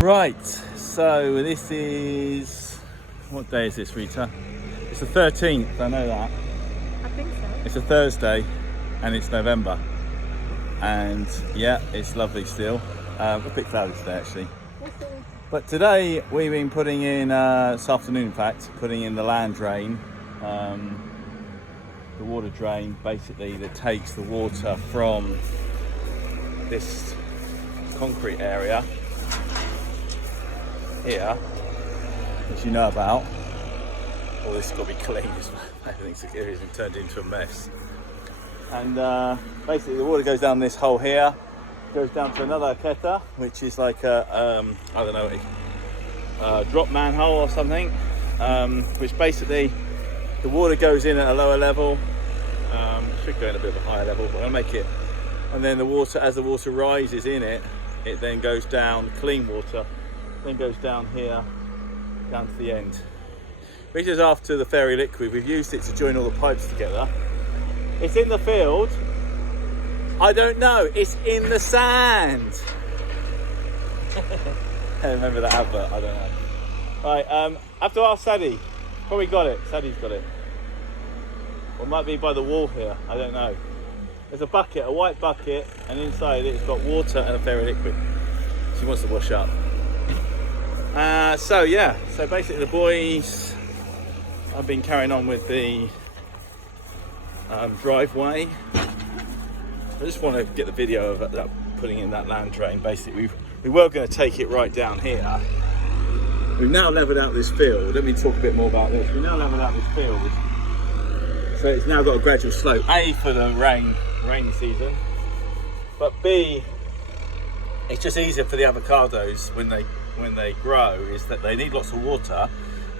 Right, so this is, what day is this, Rita? It's the 13th, I know that. I think so. It's a Thursday and it's November. And yeah, it's lovely still. A bit cloudy today actually. But today we've been putting in, this afternoon in fact, putting in the land drain. The water drain basically that takes the water from this concrete area here, which you know about. All this has got to be cleaned, everything's turned into a mess. And basically the water goes down this hole here, goes down to another keta, which is like a, I don't know, a drop manhole or something, which basically the water goes in at a lower level, should go in a bit of a higher level, but I'll make it, and then the water, as the water rises in it, it then goes down, clean water, then goes down here, down to the end. Which is after the fairy liquid. We've used it to join all the pipes together. It's in the field. I don't know, it's in the sand. I remember that advert, I don't know. Right, I have to ask Sadie. Probably got it, Sadie's got it. Or it might be by the wall here, I don't know. There's a bucket, a white bucket, and inside it's got water and a fairy liquid. She wants to wash up. So yeah, so basically the boys have been carrying on with the driveway. I just want to get the video of that, putting in that land drain. Basically, we were going to take it right down here. We've now leveled out this field. Let me talk a bit more about this. We've now leveled out this field, so it's now got a gradual slope. A, for the rainy season, but B, it's just easier for the avocados when they grow, is that they need lots of water,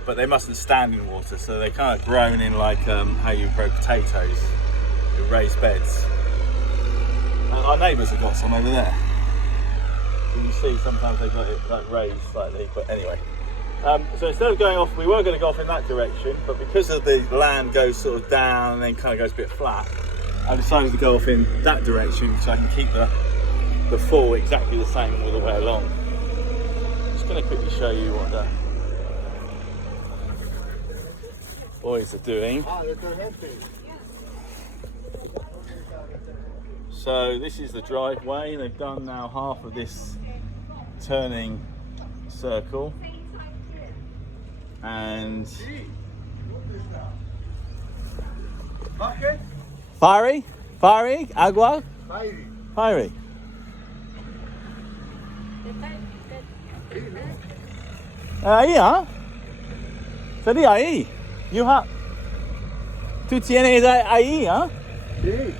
but they mustn't stand in water, so they're kind of grown in like how you grow potatoes, in raised beds. And our neighbours have got some over there. You can see sometimes they've got it like raised slightly, but anyway. So instead of going off, we were going to go off in that direction, but because of the land goes sort of down and then kind of goes a bit flat, I decided to go off in that direction so I can keep the fall exactly the same all the way along. Just going to quickly show you what the boys are doing. So this is the driveway. They've done now half of this turning circle, and fiery agua fiery. Ahí, ¿ah? Sería ahí. You have. Tú tienes ahí, ¿ah? Sí.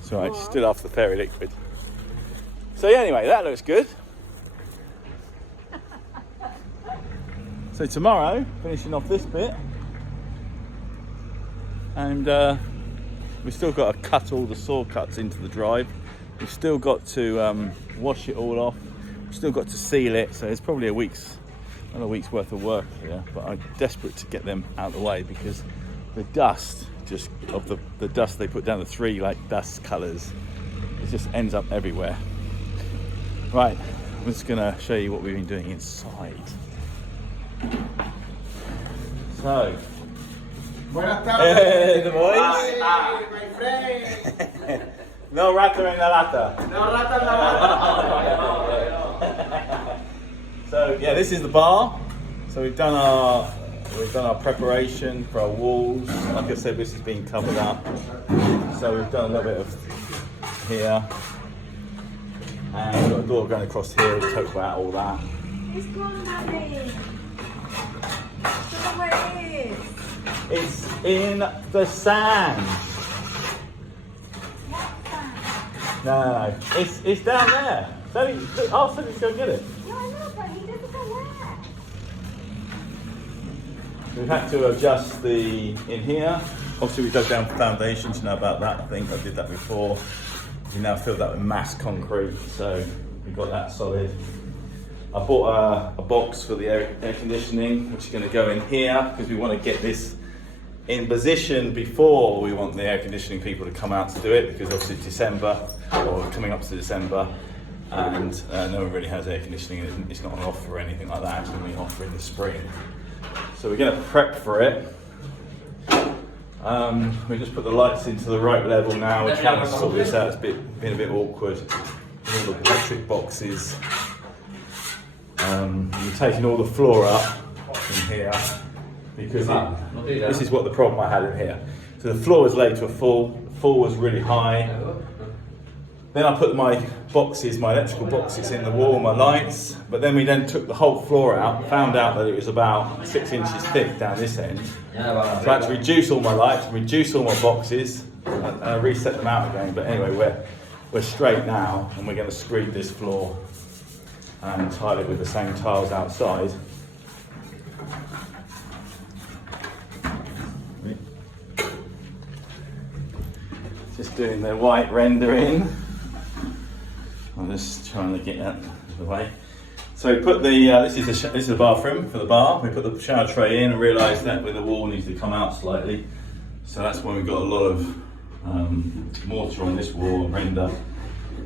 It's alright, she stood after the fairy liquid. So yeah, anyway, that looks good. So tomorrow, finishing off this bit, and we've still got to cut all the saw cuts into the drive. We've still got to wash it all off. We've still got to seal it, so it's probably another week's worth of work here, but I'm desperate to get them out of the way because the dust the dust they put down, the three like dust colours, it just ends up everywhere. Right, I'm just gonna show you what we've been doing inside. So, Buenas tardes. the boys. My friend. No rata in la lata. No rata en la lata. So yeah, this is the bar. So we've done our preparation for our walls. Like I said, this has been covered up. So we've done a little bit of here. And we've got a door going across here, we'll talk about all that. It's gone, Daddy. Don't know where it is. It's in the sand. No, it's down there. I'll send you to go get it. No, I know, but he doesn't know where. We've had to adjust in here. Obviously we dug down for foundations, you know about that, I think I did that before. We now filled that with mass concrete, so we've got that solid. I bought a box for the air conditioning, which is going to go in here, because we want to get this in position before we want the air conditioning people to come out to do it, because obviously it's December, or coming up to December, and no one really has air conditioning. It's not on offer or anything like that, it's going to be on offer in the spring. So we're going to prep for it. We just put the lights into the right level now. We're trying to sort this out. It's been a bit awkward. All the electric boxes. We're taking all the floor up in here because this is what the problem I had in here. So the floor was laid to a full. The full was really high. Then I put my boxes, my electrical boxes in the wall, my lights, but then we took the whole floor out, found out that it was about 6 inches thick down this end. So I had to reduce all my lights, reduce all my boxes, and reset them out again. But anyway, we're straight now, and we're going to screed this floor and tile it with the same tiles outside. Just doing the white rendering. I'm just trying to get that out of the way. So we put the, this is the bathroom for the bar. We put the shower tray in and realised that with the wall needs to come out slightly. So that's when we've got a lot of mortar on this wall, render.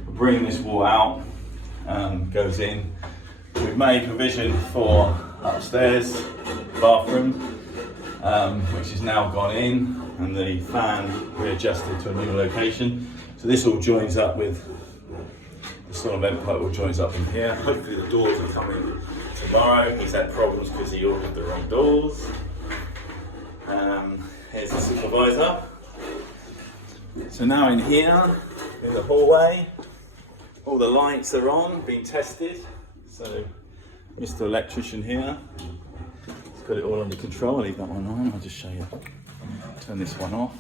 We're bringing this wall out, goes in. We've made provision for upstairs bathroom, which has now gone in, and the fan readjusted to a new location. So this all joins up with the sort of vent pipe all joins up in here. Hopefully the doors are coming tomorrow. He's had problems because he ordered the wrong doors. Here's the supervisor. So now in here, in the hallway, all the lights are on, being tested. So Mr. Electrician here, he's got it all under control. I'll leave that one on, I'll just show you. Turn this one off.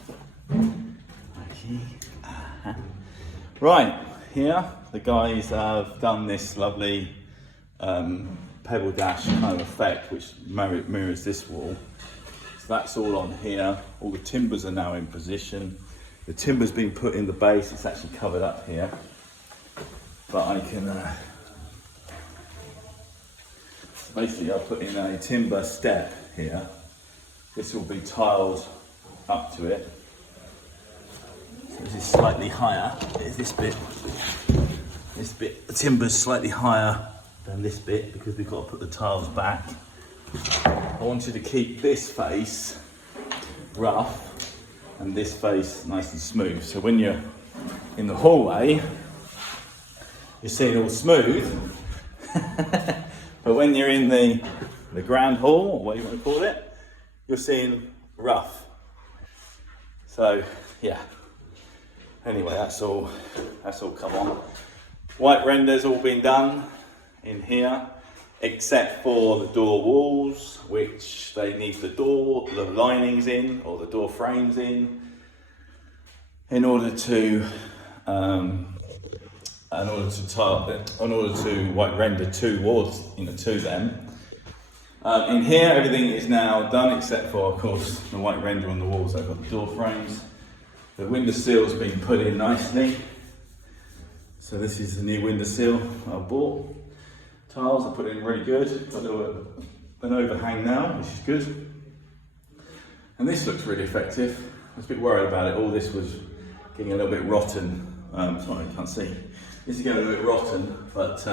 Right, here the guys have done this lovely pebble dash kind of effect which mirrors this wall. So that's all on here. All the timbers are now in position. The timber's been put in the base, it's actually covered up here. But I can, basically I'll put in a timber step here. This will be tiled up to it. So this is slightly higher. There's this bit, the timber's slightly higher than this bit because we've got to put the tiles back. I wanted to keep this face rough and this face nice and smooth. So when you're in the hallway, you're seeing all smooth. But when you're in the grand hall, or what you want to call it, you're seeing rough. So yeah. Anyway, that's all come on. White render's all been done in here, except for the door walls, which they need the linings in, or the door frames in order to white render two walls, to them. In here, everything is now done except for, of course, the white render on the walls. I've got the door frames. The window sill's been put in nicely. So this is the new window sill I bought. Tiles I put in really good. Got an overhang now, which is good. And this looks really effective. I was a bit worried about it. All this was getting a little bit rotten. Sorry, I can't see. This is getting a little bit rotten, but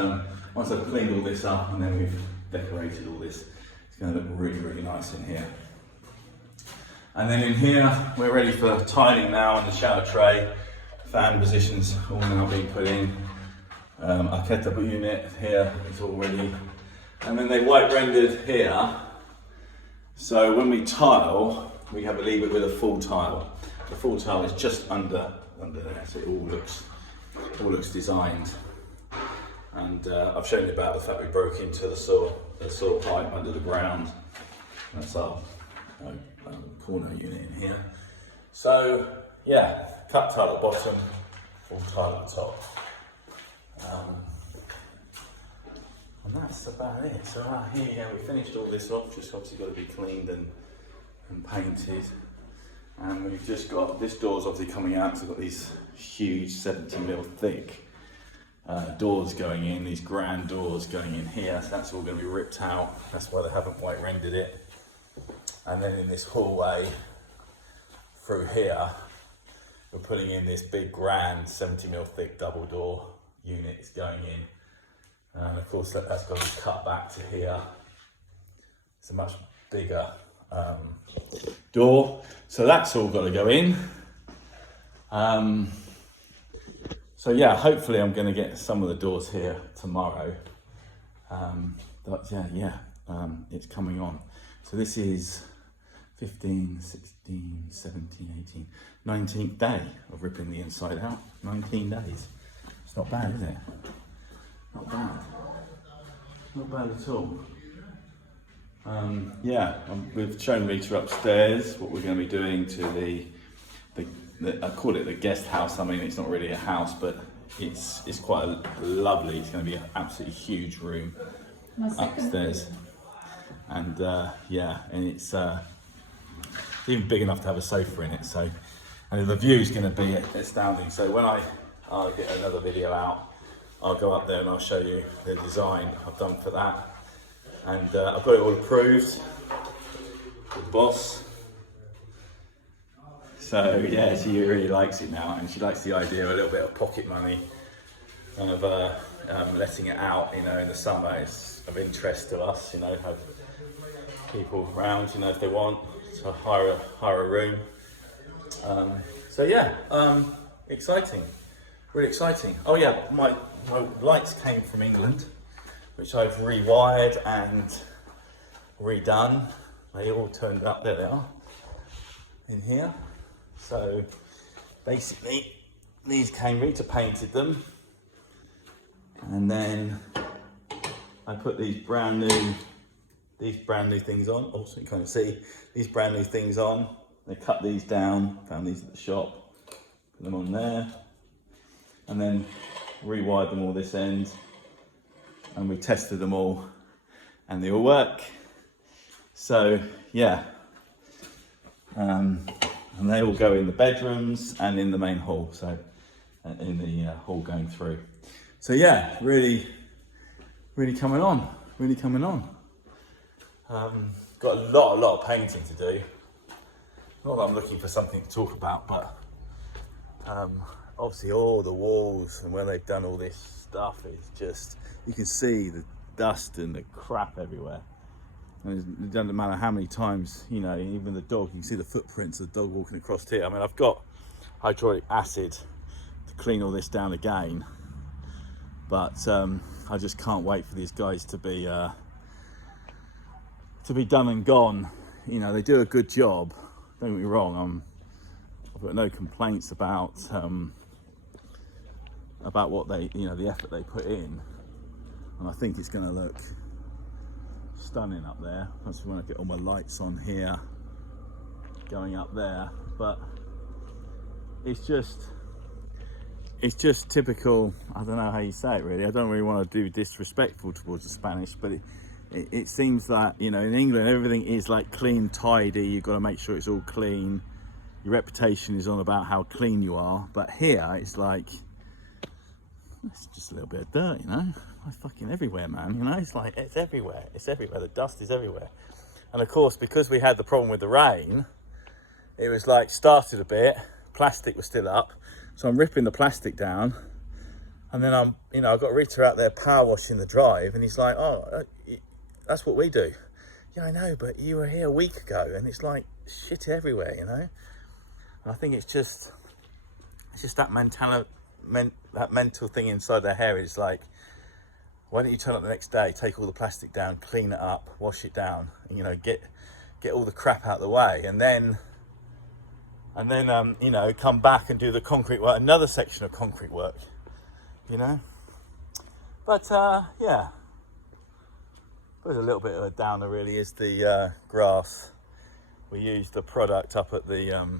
once I've cleaned all this up and then we've decorated all this, it's going to look really, really nice in here. And then in here, we're ready for tiling now on the shower tray. Fan positions all now being put in. Archetta unit here is all ready. And then they white rendered here. So when we tile, we have to leave it with a full tile. The full tile is just under there, so it all looks designed. And I've shown you about the fact we broke into the sewer pipe under the ground. That's our corner unit in here. So yeah, cut tile at the bottom, full tile at the top. And that's about it. So here you go, we finished all this off, just obviously got to be cleaned and painted. And we've just got, this door's obviously coming out, so we've got these huge 70mm thick doors going in, these grand doors going in here, so that's all going to be ripped out. That's why they haven't white rendered it. And then in this hallway through here, we're putting in this big grand 70mm thick double door unit is going in. And of course that's got to be cut back to here. It's a much bigger door, so that's all got to go in. So yeah, hopefully I'm going to get some of the doors here tomorrow. But yeah, it's coming on. So this is 15, 16, 17, 18, 19th day of ripping the inside out. 19 days. It's not bad, is it? Not bad. Not bad at all. Yeah, we've shown Rita upstairs what we're going to be doing to the I call it the guest house. I mean, it's not really a house, but it's quite lovely. It's going to be an absolutely huge room upstairs, and yeah, and it's even big enough to have a sofa in it. So, and the view is going to be astounding. So when I'll get another video out, I'll go up there and I'll show you the design I've done for that, and I've got it all approved with the boss. So yeah, she really likes it now, and she likes the idea of a little bit of pocket money, kind of letting it out, you know, in the summer. It's of interest to us, you know, have people around, you know, if they want to hire a room. So yeah, exciting, really exciting. Oh yeah, my lights came from England, which I've rewired and redone. They all turned up, there they are, in here. So basically these came, Rita painted them, and then I put these brand new things on. Also, you can't see these brand new things on. They cut these down, found these at the shop, put them on there, and then rewired them all this end, and we tested them all, and they all work. So yeah, and they all go in the bedrooms and in the main hall, so in the hall going through. So yeah, really coming on, really coming on. Got a lot of painting to do. Not that I'm looking for something to talk about, but obviously all the walls and where they've done all this stuff is just, you can see the dust and the crap everywhere. And it doesn't matter how many times, you know, even the dog, you can see the footprints of the dog walking across here. I mean, I've got hydraulic acid to clean all this down again, but I just can't wait for these guys to be done and gone. You know, they do a good job, don't get me wrong. I've got no complaints about what they, you know, the effort they put in, and I think it's going to look stunning up there. That's when I get all my lights on here going up there. But it's just typical, I don't know how you say it really. I don't really want to do disrespectful towards the Spanish, but it seems that, you know, in England everything is like clean, tidy. You've got to make sure it's all clean. Your reputation is on about how clean you are, but here it's like, it's just a little bit of dirt, you know. It's fucking everywhere, man, you know. It's like, it's everywhere, the dust is everywhere. And of course, because we had the problem with the rain, it was like started a bit, plastic was still up, so I'm ripping the plastic down, and then I've got Rita out there power washing the drive, and he's like, oh, that's what we do. Yeah, I know, but you were here a week ago, and it's like shit everywhere, you know. And I think it's just that mental thing inside their hair. Is like, why don't you turn up the next day, take all the plastic down, clean it up, wash it down, and, you know, get all the crap out of the way, and then you know, come back and do the concrete work, another section of concrete work, you know. But yeah, there's a little bit of a downer really is the grass. We used the product up at the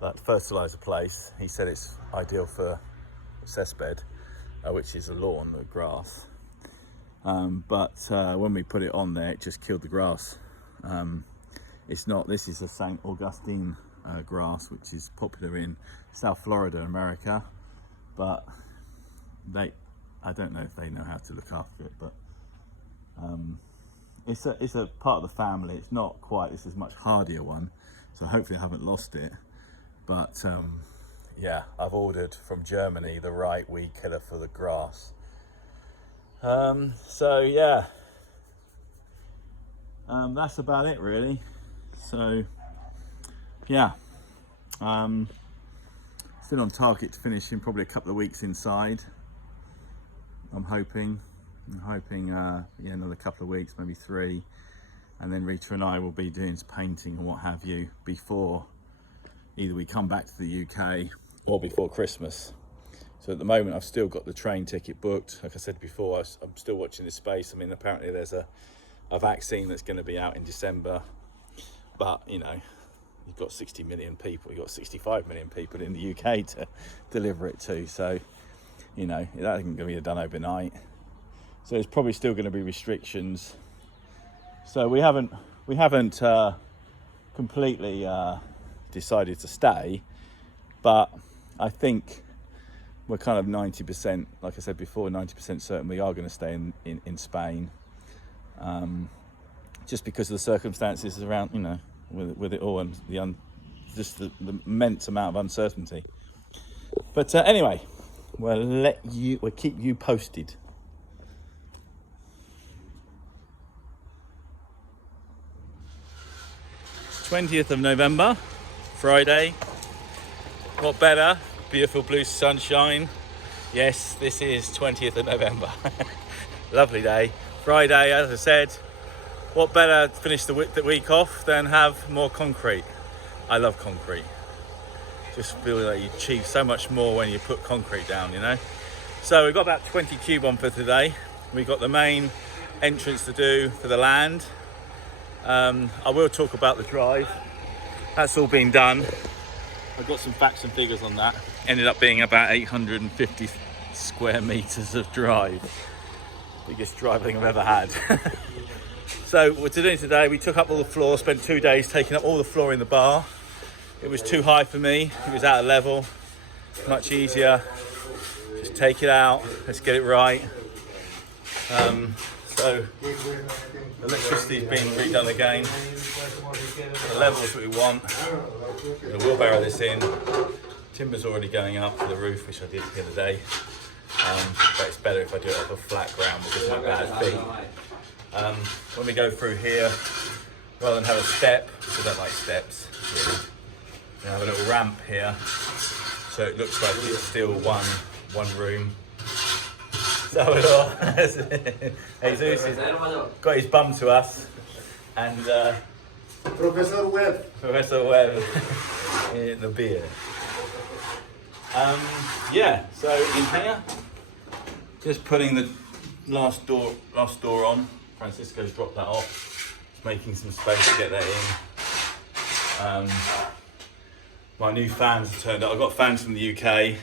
that fertilizer place. He said it's ideal for cessped, which is a lawn, the grass. But when we put it on there, it just killed the grass. It's not. This is a St. Augustine grass, which is popular in South Florida, America. But I don't know if they know how to look after it. But it's a part of the family. It's not quite. It's a much hardier one. So hopefully I haven't lost it. But yeah, I've ordered from Germany the right weed killer for the grass. So yeah, that's about it really. So yeah, still on target to finish in probably a couple of weeks inside. I'm hoping yeah, another couple of weeks, maybe 3, and then Rita and I will be doing some painting and what have you before either we come back to the UK or before Christmas. So at the moment I've still got the train ticket booked. Like I said before, I'm still watching this space. I mean, apparently there's a vaccine that's going to be out in December, but you know, you've got 60 million people, you've got 65 million people in the UK to deliver it to. So, you know, that isn't going to be done overnight. So there's probably still going to be restrictions. So we haven't completely decided to stay, but I think we're kind of 90%, like I said before, 90% certain we are going to stay in Spain, just because of the circumstances around, you know, with it all and just the immense amount of uncertainty. But anyway, we'll keep you posted. 20th of November, Friday. What better? Beautiful blue sunshine. Yes, this is 20th of November. Lovely day. Friday, as I said. What better to finish the week off than have more concrete? I love concrete. Just feel like you achieve so much more when you put concrete down, you know. So we've got about 20 cube on for today. We've got the main entrance to do for the land. I will talk about the drive. That's all been done. I've got some facts and figures on that. Ended up being about 850 square meters of drive. Biggest drive thing I've ever had. So what we're doing today, we took up all the floor, spent 2 days taking up all the floor in the bar. It was too high for me, it was out of level. Much easier, just take it out, let's get it right. So electricity's been redone again. The levels that we want. We'll wheelbarrow this in. Timber's already going up for the roof, which I did the other day. But it's better if I do it off a flat ground because of my bad feet. When we go through here, rather than have a step, because I don't like steps, really, we have a little ramp here, so it looks like it's still one room. Salvador, Jesus has got his bum to us, and Professor Webb. Professor Webb in the beer. Yeah, so in here, just putting the last door on. Francisco's dropped that off, just making some space to get that in. My new fans have turned up. I've got fans from the UK.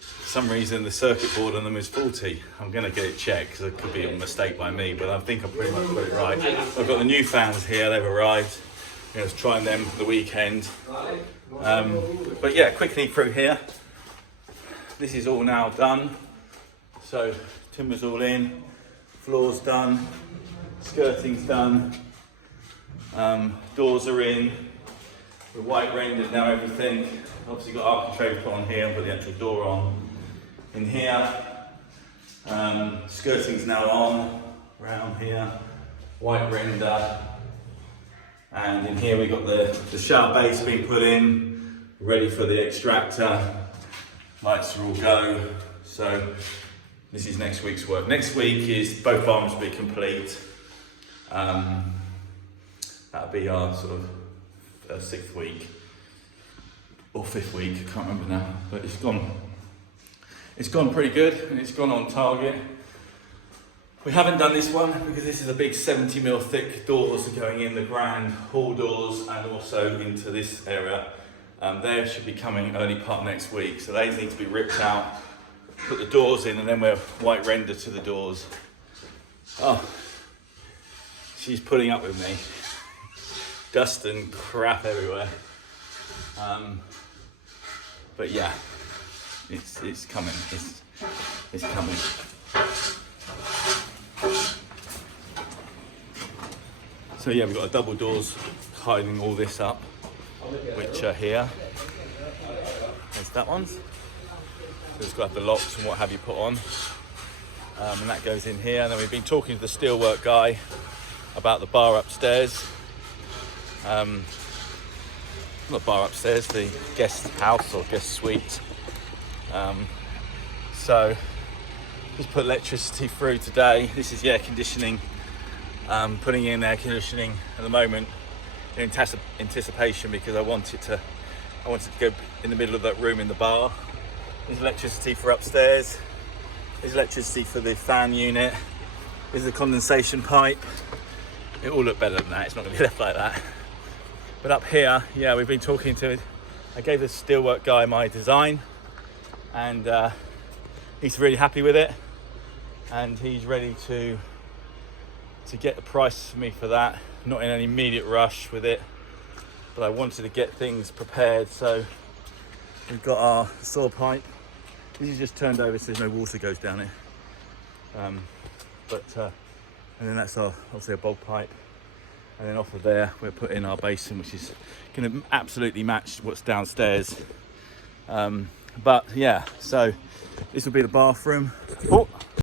For some reason the circuit board on them is faulty. I'm going to get it checked because it could be a mistake by me, but I think I pretty much got it right. I've got the new fans here, they've arrived. I was trying them for the weekend. But yeah, quickly through here. This is all now done. So timber's all in, floor's done, skirting's done, doors are in. The white rendered now everything. Obviously got architrave put on here and put the actual door on. In here, skirting's now on, around here, white render. And in here we got the shower base being put in, ready for the extractor. Lights are all go. So this is next week's work. Next week is both barns will be complete. That'll be our sort of 6th week or 5th week, I can't remember now, but it's gone it's gone pretty good and it's gone on target. We haven't done this one because this is a big 70mm thick doors going in the grand hall doors and also into this area. They should be coming early part next week, so they need to be ripped out, put the doors in, and then we'll white render to the doors. Oh, she's putting up with me. Dust and crap everywhere. But yeah, it's coming. It's coming. So yeah, we've got a double doors hiding all this up, which are here. There's that one. So it's got to have the locks and what have you put on. And that goes in here. And then we've been talking to the steelwork guy about the bar upstairs. Not bar upstairs, the guest house or guest suite. So just put electricity through today. This is air conditioning. Putting in air conditioning at the moment in anticipation because I wanted to go in the middle of that room in the bar. There's electricity for upstairs. There's electricity for the fan unit. There's the condensation pipe. It will look better than that. It's not going to be left like that. But up here, yeah, we've been talking to. I gave the steelwork guy my design, and he's really happy with it, and he's ready to get the price for me for that. Not in an immediate rush with it, but I wanted to get things prepared. So we've got our saw pipe. This is just turned over so there's no water goes down it. And then that's obviously a bog pipe. And then off of there, we're putting our basin, which is going to absolutely match what's downstairs. But yeah, so this will be the bathroom. Oh.